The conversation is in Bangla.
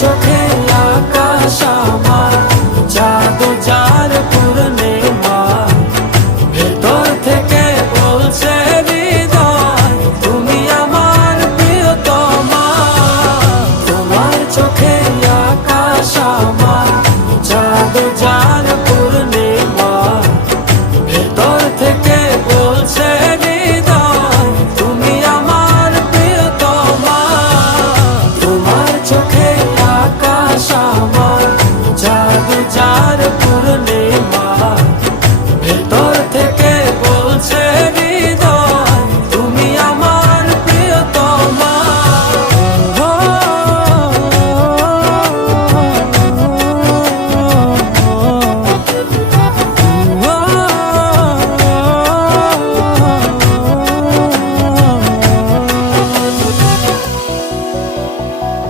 চোখে আকাশ আমার জাদু যার পূর্ণিমা, ভেতর থেকে বলছে হৃদয় তুমি আমার প্রিয়তমা। তোমার চোখে আকাশ আমার জাদু যার পূর্ণিমা, ভেতর থেকে বলছে হৃদয় তুমি আমার প্রিয়তমা। তোমার চোখে